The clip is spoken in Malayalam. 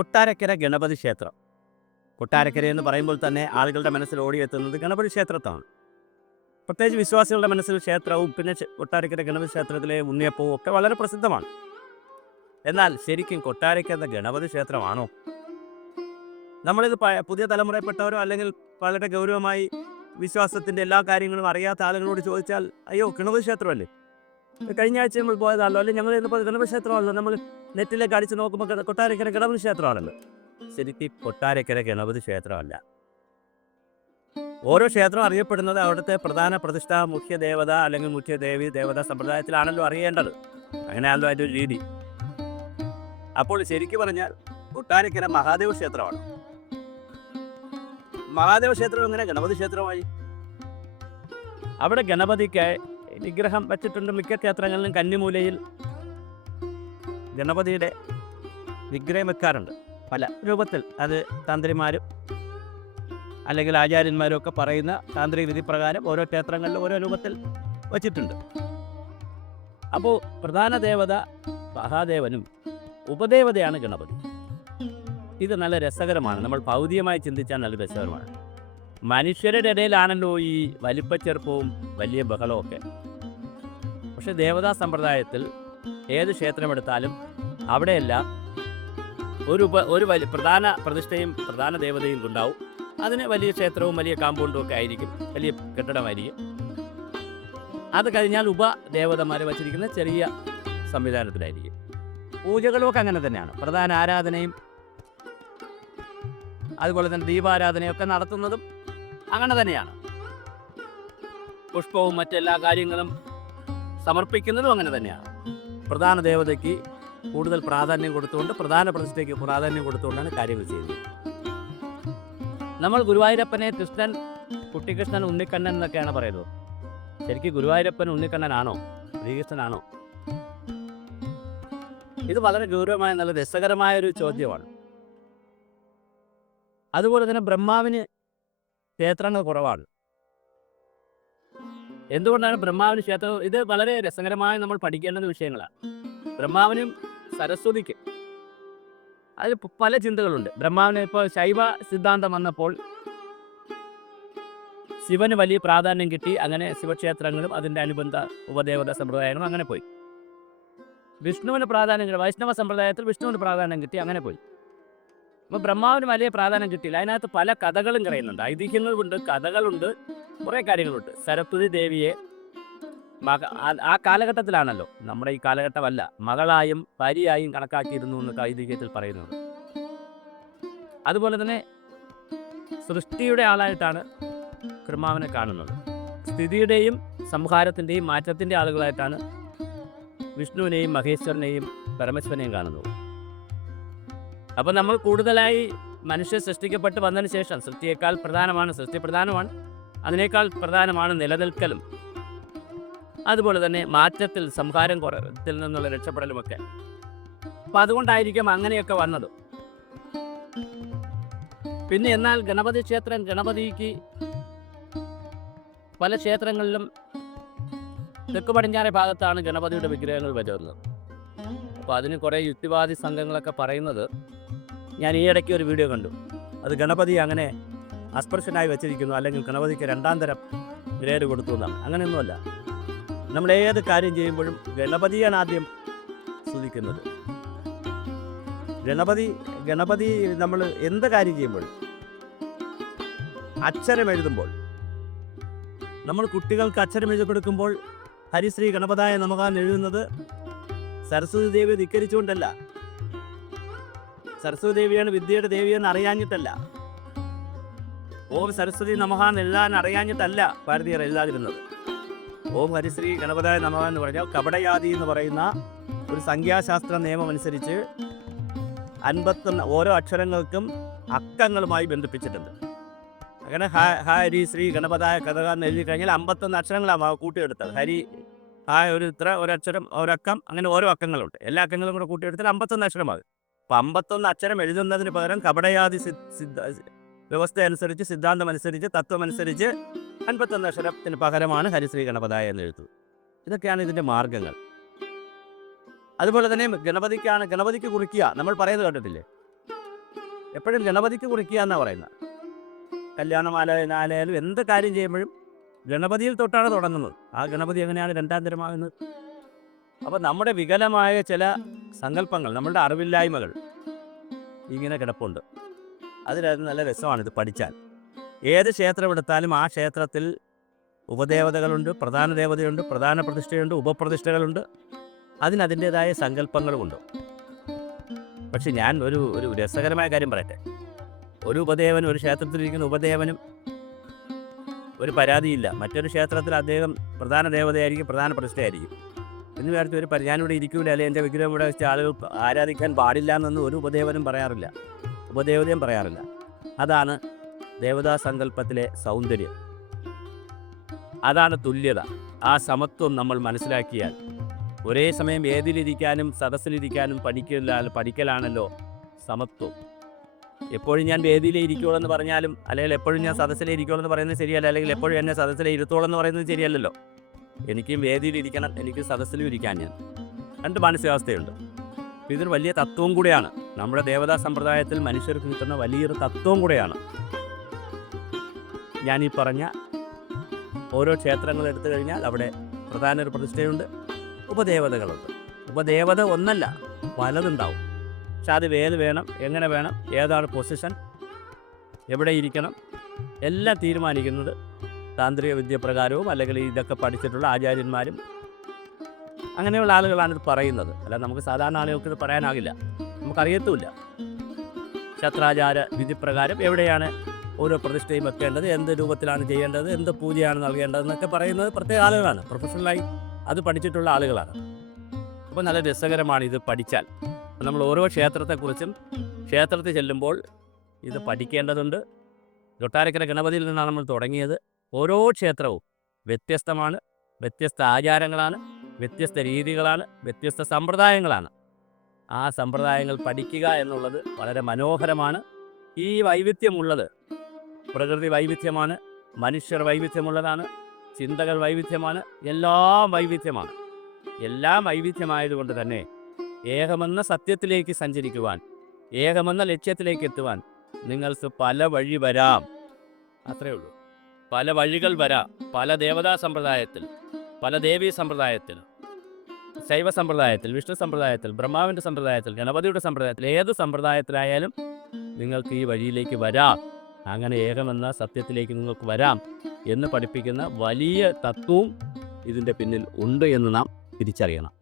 കൊട്ടാരക്കര ഗണപതി ക്ഷേത്രം. കൊട്ടാരക്കര എന്ന് പറയുമ്പോൾ തന്നെ ആളുകളുടെ മനസ്സിൽ ഓടിയെത്തുന്നത് ഗണപതി ക്ഷേത്രത്താണ്. പ്രത്യേകിച്ച് വിശ്വാസികളുടെ മനസ്സിൽ ക്ഷേത്രവും പിന്നെ കൊട്ടാരക്കര ഗണപതി ക്ഷേത്രത്തിലെ ഉണ്ണിയപ്പവും ഒക്കെ വളരെ പ്രസിദ്ധമാണ്. എന്നാൽ ശരിക്കും കൊട്ടാരക്കര ഗണപതി ക്ഷേത്രമാണോ? നമ്മളിത് പുതിയ തലമുറയിൽപ്പെട്ടവരോ അല്ലെങ്കിൽ വളരെ ഗൗരവമായി വിശ്വാസത്തിന്റെ എല്ലാ കാര്യങ്ങളും അറിയാത്ത ആളുകളോട് ചോദിച്ചാൽ അയ്യോ ഗണപതി ക്ഷേത്രമല്ലേ? കഴിഞ്ഞ ആഴ്ച നമ്മൾ പോയതാണല്ലോ. അല്ലെങ്കിൽ ഞങ്ങൾ ഇന്നിപ്പോൾ ഗണപതി ക്ഷേത്രമാണല്ലോ. നമ്മൾ നെറ്റിലേക്ക് അടിച്ച് നോക്കുമ്പോൾ കൊട്ടാരക്കര ഗണപതി ക്ഷേത്രമാണല്ലോ. ശരിക്കും കൊട്ടാരക്കര ഗണപതി ക്ഷേത്രമല്ല. ഓരോ ക്ഷേത്രം അറിയപ്പെടുന്നത് അവിടുത്തെ പ്രധാന പ്രതിഷ്ഠ മുഖ്യ ദേവത അല്ലെങ്കിൽ മുഖ്യ ദേവി ദേവത സമ്പ്രദായത്തിലാണല്ലോ അറിയേണ്ടത്. അങ്ങനെയാണല്ലോ അതിന്റെ ഒരു രീതി. അപ്പോൾ ശരിക്കും പറഞ്ഞാൽ കൊട്ടാരക്കര മഹാദേവ ക്ഷേത്രമാണ്. മഹാദേവ ക്ഷേത്രം എങ്ങനെ? ഗണപതി ക്ഷേത്രമായി. അവിടെ ഗണപതിക്ക് വിഗ്രഹം വച്ചിട്ടുണ്ട് മിക്ക ക്ഷേത്രങ്ങളിലും കന്നിമൂലയിൽ. ഗണപതിയുടെ വിഗ്രഹം വെക്കാറുണ്ട്. പല രൂപത്തിൽ അത് തന്ത്രിമാരും അല്ലെങ്കിൽ ആചാര്യന്മാരും ഒക്കെ പറയുന്ന താന്ത്രിക വിധി പ്രകാരം ഓരോ ക്ഷേത്രങ്ങളിലും ഓരോ രൂപത്തിൽ വച്ചിട്ടുണ്ട്. അപ്പോൾ പ്രധാന ദേവത മഹാദേവനും ഉപദേവതയാണ് ഗണപതി. ഇത് നല്ല രസകരമാണ്. നമ്മൾ ഭൗതികമായി ചിന്തിച്ചാൽ നല്ല രസകരമാണ്. മനുഷ്യരുടെ ഇടയിലാണല്ലോ ഈ വലിപ്പച്ചെറുപ്പവും വലിയ ബഹളവും ഒക്കെ. പക്ഷെ ദേവതാ സമ്പ്രദായത്തിൽ ഏത് ക്ഷേത്രമെടുത്താലും അവിടെയെല്ലാം ഒരു ഉപ ഒരു വലിയ പ്രധാന പ്രതിഷ്ഠയും പ്രധാന ദേവതയും ഉണ്ടാവും. അതിന് വലിയ ക്ഷേത്രവും വലിയ കാമ്പൗണ്ടും ഒക്കെ ആയിരിക്കും. വലിയ കെട്ടിടമായിരിക്കും. അത് കഴിഞ്ഞാൽ ഉപദേവതമാരെ വച്ചിരിക്കുന്ന ചെറിയ സംവിധാനത്തിലായിരിക്കും. പൂജകളുമൊക്കെ അങ്ങനെ തന്നെയാണ്. പ്രധാന ആരാധനയും അതുപോലെ തന്നെ ദീപാരാധനയൊക്കെ നടത്തുന്നതും അങ്ങനെ തന്നെയാണ്. പുഷ്പവും മറ്റെല്ലാ കാര്യങ്ങളും സമർപ്പിക്കുന്നതും അങ്ങനെ തന്നെയാണ്. പ്രധാന ദേവതയ്ക്ക് കൂടുതൽ പ്രാധാന്യം കൊടുത്തുകൊണ്ട് പ്രധാന പ്രതിഷ്ഠയ്ക്ക് പ്രാധാന്യം കൊടുത്തുകൊണ്ടാണ് കാര്യങ്ങൾ ചെയ്യുന്നത്. നമ്മൾ ഗുരുവായൂരപ്പനെ കൃഷ്ണൻ കുട്ടിക്കൃഷ്ണൻ ഉണ്ണിക്കണ്ണൻ എന്നൊക്കെയാണ് പറയുന്നത്. ശരിക്കും ഗുരുവായൂരപ്പൻ ഉണ്ണിക്കണ്ണനാണോ ശ്രീകൃഷ്ണനാണോ? ഇത് വളരെ ഗൗരവമായ നല്ല രസകരമായ ഒരു ചോദ്യമാണ്. അതുപോലെ തന്നെ ബ്രഹ്മാവിന് ക്ഷേത്രങ്ങൾ കുറവാണ്. എന്തുകൊണ്ടാണ് ബ്രഹ്മാവിന് ക്ഷേത്രം? ഇത് വളരെ രസകരമായി നമ്മൾ പഠിക്കേണ്ട വിഷയങ്ങളാണ്. ബ്രഹ്മാവിനും സരസ്വതിക്ക് അതിൽ പല ചിന്തകളുണ്ട്. ബ്രഹ്മാവിന് ഇപ്പോൾ ശൈവ സിദ്ധാന്തം വന്നപ്പോൾ ശിവന് വലിയ പ്രാധാന്യം കിട്ടി. അങ്ങനെ ശിവക്ഷേത്രങ്ങളും അതിന്റെ അനുബന്ധ ഉപദേവത സമ്പ്രദായങ്ങളും അങ്ങനെ പോയി. വിഷ്ണുവിന് പ്രാധാന്യം കിട്ടി. വൈഷ്ണവ സമ്പ്രദായത്തിൽ വിഷ്ണുവിന് പ്രാധാന്യം കിട്ടി. അങ്ങനെ പോയി. അപ്പോൾ ബ്രഹ്മാവിന് വലിയ പ്രാധാന്യം കിട്ടിയില്ല. അതിനകത്ത് പല കഥകളും കറിയുന്നുണ്ട് ഐതിഹ്യങ്ങളുണ്ട് കഥകളുണ്ട് കുറേ കാര്യങ്ങളുണ്ട്. സരസ്വതി ദേവിയെ മക ആ- കാലഘട്ടത്തിലാണല്ലോ. നമ്മുടെ ഈ കാലഘട്ടമല്ല. മകളായും പരിയായും കണക്കാക്കിയിരുന്നു എന്നൊക്കെ ഐതിഹ്യത്തിൽ പറയുന്നുണ്ട്. അതുപോലെ തന്നെ സൃഷ്ടിയുടെ ആളായിട്ടാണ് ബ്രഹ്മാവിനെ കാണുന്നത്. സ്ഥിതിയുടെയും സംഹാരത്തിന്റെയും മാറ്റത്തിന്റെ ആളുകളായിട്ടാണ് വിഷ്ണുവിനെയും മഹേശ്വരനെയും പരമേശ്വരനെയും കാണുന്നത്. അപ്പോൾ നമ്മൾ കൂടുതലായി മനുഷ്യ സൃഷ്ടിക്കപ്പെട്ട് വന്നതിന് ശേഷം സൃഷ്ടിയേക്കാൾ പ്രധാനമാണ് സൃഷ്ടി പ്രധാനമാണ് അതിനേക്കാൾ പ്രധാനമാണ് നിലനിൽക്കലും. അതുപോലെ തന്നെ മാറ്റത്തിൽ സംഹാരം കുറത്തിൽ നിന്നുള്ള രക്ഷപ്പെടലുമൊക്കെ. അപ്പം അതുകൊണ്ടായിരിക്കും അങ്ങനെയൊക്കെ വന്നത്. പിന്നെ എന്നാൽ ഗണപതി ക്ഷേത്രം ഗണപതിക്ക് പല ക്ഷേത്രങ്ങളിലും തെക്ക് പടിഞ്ഞാറേ ഭാഗത്താണ് ഗണപതിയുടെ വിഗ്രഹങ്ങൾ വരുന്നത് അപ്പോൾ അതിന് കുറേ യുക്തിവാദി സംഘങ്ങളൊക്കെ പറയുന്നത് ഞാൻ ഈ ഇടയ്ക്ക് ഒരു വീഡിയോ കണ്ടു. അത് ഗണപതി അങ്ങനെ അസ്പർശനായി വെച്ചിരിക്കുന്നു. അല്ലെങ്കിൽ ഗണപതിക്ക് രണ്ടാം തരം ഗ്രേഡ് കൊടുത്തു എന്നാണ്. അങ്ങനെയൊന്നുമല്ല. നമ്മൾ ഏത് കാര്യം ചെയ്യുമ്പോഴും ഗണപതിയാണ് ആദ്യം സ്തുതിക്കുന്നത്. ഗണപതി ഗണപതി നമ്മൾ എന്ത് കാര്യം ചെയ്യുമ്പോഴും അക്ഷരം എഴുതുമ്പോൾ നമ്മൾ കുട്ടികൾക്ക് അക്ഷരം എഴുതി കൊടുക്കുമ്പോൾ ഹരിശ്രീ ഗണപതായ നമകാൻ എഴുതുന്നത് സരസ്വതി ദേവി ധിക്കരിച്ചുകൊണ്ടല്ല. സരസ്വതി ദേവിയാണ് വിദ്യയുടെ ദേവിയെന്ന് അറിയാഞ്ഞിട്ടല്ല. ഓം സരസ്വതി നമഹാൻ എല്ലാം അറിയാഞ്ഞിട്ടല്ല ഭാരതീയർ എല്ലാതിരുന്നത് ഓം ഹരിശ്രീ ഗണപതായ നമഹ എന്ന് പറഞ്ഞാൽ കപടയാതി എന്ന് പറയുന്ന ഒരു സംഖ്യാശാസ്ത്ര നിയമം അനുസരിച്ച് ഓരോ അക്ഷരങ്ങൾക്കും അക്കങ്ങളുമായി ബന്ധിപ്പിച്ചിട്ടുണ്ട്. അങ്ങനെ ഹ ഹരി ശ്രീ ഗണപതായ കഥക എന്ന് എഴുതി കഴിഞ്ഞാൽ അമ്പത്തൊന്ന് അക്ഷരങ്ങളാണ് കൂട്ടിയെടുത്തത്. ഹരി ആ ഒരു ഇത്ര ഒരക്ഷരം ഒരക്കം അങ്ങനെ ഓരോ അക്കങ്ങളുണ്ട്. എല്ലാ അക്കങ്ങളും കൂടെ കൂട്ടിയെടുത്താൽ അമ്പത്തൊന്ന് അക്ഷരമാകും. അപ്പം അമ്പത്തൊന്ന് അക്ഷരം എഴുതുന്നതിന് പകരം കപടയാതി സിദ്ധ വ്യവസ്ഥ അനുസരിച്ച് സിദ്ധാന്തം അനുസരിച്ച് തത്വം അനുസരിച്ച് അൻപത്തൊന്ന് അക്ഷരത്തിന് പകരമാണ് ഹരിശ്രീ ഗണപതായ എന്ന് എഴുതുന്നത്. ഇതൊക്കെയാണ് ഇതിന്റെ മാർഗങ്ങൾ. അതുപോലെ തന്നെ ഗണപതിക്കാണ് ഗണപതിക്ക് കുറിക്കുക. നമ്മൾ പറയുന്നത് കണ്ടിട്ടില്ലേ എപ്പോഴും ഗണപതിക്ക് കുറിക്കുക എന്നാണ് പറയുന്നത്. കല്യാണമാല ആലയാലും എന്ത് കാര്യം ചെയ്യുമ്പോഴും ഗണപതിയിൽ തൊട്ടാണ് തുടങ്ങുന്നത്. ആ ഗണപതി എങ്ങനെയാണ് രണ്ടാം തരമാകുന്നത് അപ്പോൾ നമ്മുടെ വികലമായ ചില സങ്കല്പങ്ങൾ നമ്മളുടെ അറിവില്ലായ്മകൾ ഇങ്ങനെ കിടപ്പുണ്ട്. അതിലത് നല്ല രസമാണ് ഇത് പഠിച്ചാൽ. ഏത് ക്ഷേത്രം എടുത്താലും ആ ക്ഷേത്രത്തിൽ ഉപദേവതകളുണ്ട് പ്രധാന ദേവതയുണ്ട് പ്രധാന പ്രതിഷ്ഠയുണ്ട് ഉപപ്രതിഷ്ഠകളുണ്ട്. അതിനതിന്റെതായ സങ്കല്പങ്ങളുമുണ്ട്. പക്ഷെ ഞാൻ ഒരു ഒരു രസകരമായ കാര്യം പറയട്ടെ. ഒരു ഉപദേവനും ഒരു ക്ഷേത്രത്തിലിരിക്കുന്ന ഉപദേവനും ഒരു പരാതിയില്ല. മറ്റൊരു ക്ഷേത്രത്തിൽ അദ്ദേഹം പ്രധാന ദേവതയായിരിക്കും പ്രധാന പ്രതിഷ്ഠയായിരിക്കും. എന്ന് വിചാരിച്ച് ഒരു പരി- ഞാനിവിടെ ഇരിക്കൂല അല്ലെ? എന്റെ വിഗ്രഹം ഇവിടെ വെച്ച് ആളുകൾ ആരാധിക്കാൻ പാടില്ല എന്നൊന്നും ഒരു ഉപദേവനും പറയാറില്ല. ഉപദേവതയും പറയാറില്ല. അതാണ് ദേവതാ സങ്കല്പത്തിലെ സൗന്ദര്യം. അതാണ് തുല്യത. ആ സമത്വം നമ്മൾ മനസ്സിലാക്കിയാൽ ഒരേ സമയം ഏതിലിരിക്കാനും സദസ്സിലിരിക്കാനും പഠിക്കില്ല പഠിക്കലാണല്ലോ സമത്വം. എപ്പോഴും ഞാൻ വേദിയിലേ ഇരിക്കുള്ളൂ എന്ന് പറഞ്ഞാലും അല്ലെങ്കിൽ എപ്പോഴും ഞാൻ സദസ്സിലേ ഇരിക്കുള്ളൂ എന്ന് പറയുന്നത് ശരിയല്ല അല്ലെങ്കിൽ എപ്പോഴും എന്നെ സദസ്സിലേ ഇരുത്തോളൂ എന്ന് പറയുന്നത് ശരിയല്ലല്ലോ. എനിക്കും വേദിയിൽ ഇരിക്കണം എനിക്ക് സദസ്സിലും ഇരിക്കാൻ ഞാൻ. രണ്ട് മാനസികാവസ്ഥയുണ്ട്. ഇതൊരു വലിയ തത്വം കൂടെയാണ്. നമ്മുടെ ദേവതാ സമ്പ്രദായത്തിൽ മനുഷ്യർക്ക് കിട്ടുന്ന വലിയൊരു തത്വം കൂടെയാണ്. ഈ പറഞ്ഞ ഓരോ ക്ഷേത്രങ്ങൾ എടുത്തു കഴിഞ്ഞാൽ അവിടെ പ്രധാന ഒരു പ്രതിഷ്ഠയുണ്ട്. ഉപദേവതകളുണ്ട്. ഉപദേവത ഒന്നല്ല പലതുണ്ടാവും. പക്ഷെ അത് ഏത് വേണം എങ്ങനെ വേണം ഏതാണ് പൊസിഷൻ എവിടെ ഇരിക്കണം എല്ലാം തീരുമാനിക്കുന്നത് താന്ത്രിക വിദ്യ പ്രകാരവും അല്ലെങ്കിൽ ഇതൊക്കെ പഠിച്ചിട്ടുള്ള ആചാര്യന്മാരും അങ്ങനെയുള്ള ആളുകളാണ് ഇത് പറയുന്നത്. അല്ല നമുക്ക് സാധാരണ ആളുകൾക്ക് ഇത് പറയാനാകില്ല. നമുക്കറിയത്തുമില്ല. ക്ഷത്രാചാര വിധിപ്രകാരം എവിടെയാണ് ഓരോ പ്രതിഷ്ഠയും വെക്കേണ്ടത് എന്ത് രൂപത്തിലാണ് ചെയ്യേണ്ടത് എന്ത് പൂജയാണ് നൽകേണ്ടത് എന്നൊക്കെ പറയുന്നത് പ്രത്യേക ആളുകളാണ്. പ്രൊഫഷണലായി അത് പഠിച്ചിട്ടുള്ള ആളുകളാണ്. അപ്പോൾ നല്ല രസകരമാണ് ഇത് പഠിച്ചാൽ. നമ്മൾ ഓരോ ക്ഷേത്രത്തെക്കുറിച്ചും ക്ഷേത്രത്തിൽ ചെല്ലുമ്പോൾ ഇത് പഠിക്കേണ്ടതുണ്ട്. കൊട്ടാരക്കര ഗണപതിയിൽ നിന്നാണ് നമ്മൾ തുടങ്ങിയത്. ഓരോ ക്ഷേത്രവും വ്യത്യസ്തമാണ് വ്യത്യസ്ത ആചാരങ്ങളാണ് വ്യത്യസ്ത രീതികളാണ് വ്യത്യസ്ത സമ്പ്രദായങ്ങളാണ്. ആ സമ്പ്രദായങ്ങൾ പഠിക്കുക എന്നുള്ളത് വളരെ മനോഹരമാണ്. ഈ വൈവിധ്യമുള്ളത് പ്രകൃതി വൈവിധ്യമാണ് മനുഷ്യർ വൈവിധ്യമുള്ളതാണ് ചിന്തകൾ വൈവിധ്യമാണ് എല്ലാം വൈവിധ്യമാണ്. എല്ലാം വൈവിധ്യമായതുകൊണ്ട് തന്നെ ഏകമെന്ന സത്യത്തിലേക്ക് സഞ്ചരിക്കുവാൻ ഏകമെന്ന ലക്ഷ്യത്തിലേക്ക് എത്തുവാൻ നിങ്ങൾക്ക് പല വഴി വരാം. അത്രയേ ഉള്ളൂ. പല വഴികൾ വരാം പല ദേവതാ സമ്പ്രദായത്തിൽ പല ദേവീ സമ്പ്രദായത്തിൽ ശൈവ സമ്പ്രദായത്തിൽ വിഷ്ണു സമ്പ്രദായത്തിൽ ബ്രഹ്മാവിന്റെ സമ്പ്രദായത്തിൽ ഗണപതിയുടെ സമ്പ്രദായത്തിൽ ഏത് സമ്പ്രദായത്തിലായാലും നിങ്ങൾക്ക് ഈ വഴിയിലേക്ക് വരാം. അങ്ങനെ ഏകമെന്ന സത്യത്തിലേക്ക് നിങ്ങൾക്ക് വരാം എന്ന് പഠിപ്പിക്കുന്ന വലിയ തത്വവും ഇതിന്റെ പിന്നിൽ ഉണ്ട് എന്ന് നാം തിരിച്ചറിയണം.